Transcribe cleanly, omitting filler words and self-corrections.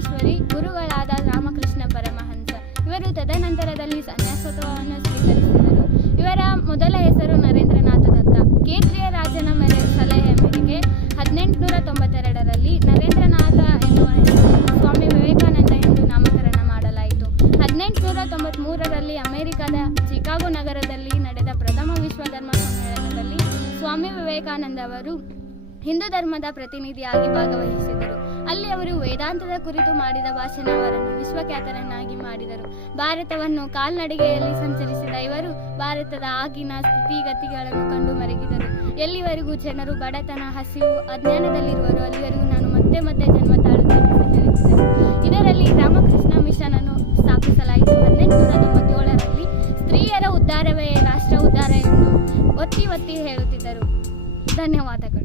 ಪರಮೇಶ್ವರಿ ಗುರುಗಳಾದ ರಾಮಕೃಷ್ಣ ಪರಮಹಂಸ. ಇವರು ತದನಂತರದಲ್ಲಿ ಸನ್ಯಾಸತ್ವವನ್ನು ಸ್ವೀಕರಿಸಿದರು. ಇವರ ಮೊದಲ ಹೆಸರು ನರೇಂದ್ರನಾಥ ದತ್ತ. ಕೇಂದ್ರೀಯ ರಾಜನ ಸಲಹೆ ಮೇರೆಗೆ 1892ರಲ್ಲಿ ನರೇಂದ್ರನಾಥ ಎನ್ನುವ ಹೆಸರು ಸ್ವಾಮಿ ವಿವೇಕಾನಂದ ಎಂದು ನಾಮಕರಣ ಮಾಡಲಾಯಿತು. 1893ರಲ್ಲಿ ಅಮೆರಿಕದ ಚಿಕಾಗೋ ನಗರದಲ್ಲಿ ನಡೆದ ಪ್ರಥಮ ವಿಶ್ವ ಧರ್ಮ ಸಮ್ಮೇಳನದಲ್ಲಿ ಸ್ವಾಮಿ ವಿವೇಕಾನಂದ ಅವರು ಹಿಂದೂ ಧರ್ಮದ ಪ್ರತಿನಿಧಿಯಾಗಿ ಭಾಗವಹಿಸಿದರು. ಅಲ್ಲಿ ಅವರು ವೇದಾಂತದ ಕುರಿತು ಮಾಡಿದ ಭಾಷಣ ಅವರನ್ನು ವಿಶ್ವಖ್ಯಾತರನ್ನಾಗಿ ಮಾಡಿದರು. ಭಾರತವನ್ನು ಕಾಲ್ನಡಿಗೆಯಲ್ಲಿ ಸಂಚರಿಸಿದ ಇವರು ಭಾರತದ ಆಗಿನ ಸ್ಥಿತಿಗತಿಗಳನ್ನು ಕಂಡು ಮರಗಿದರು. ಎಲ್ಲಿವರೆಗೂ ಜನರು ಬಡತನ, ಹಸಿವು, ಅಜ್ಞಾನದಲ್ಲಿರುವರು ಅಲ್ಲಿವರೆಗೂ ನಾನು ಮತ್ತೆ ಮತ್ತೆ ಜನ್ಮ ತಾಳುತ್ತೇನೆ ಎಂದು ಹೇಳುತ್ತಿದ್ದರು. ಇದರಲ್ಲಿ ರಾಮಕೃಷ್ಣ ಮಿಷನ್ ಅನ್ನು ಸ್ಥಾಪಿಸಲಾಯಿತು. 1897ರಲ್ಲಿ ಸ್ತ್ರೀಯರ ಉದ್ಧಾರವೇ ರಾಷ್ಟ್ರ ಉದ್ಧಾರ ಎಂದು ಒತ್ತಿ ಹೇಳುತ್ತಿದ್ದರು. ಧನ್ಯವಾದಗಳು.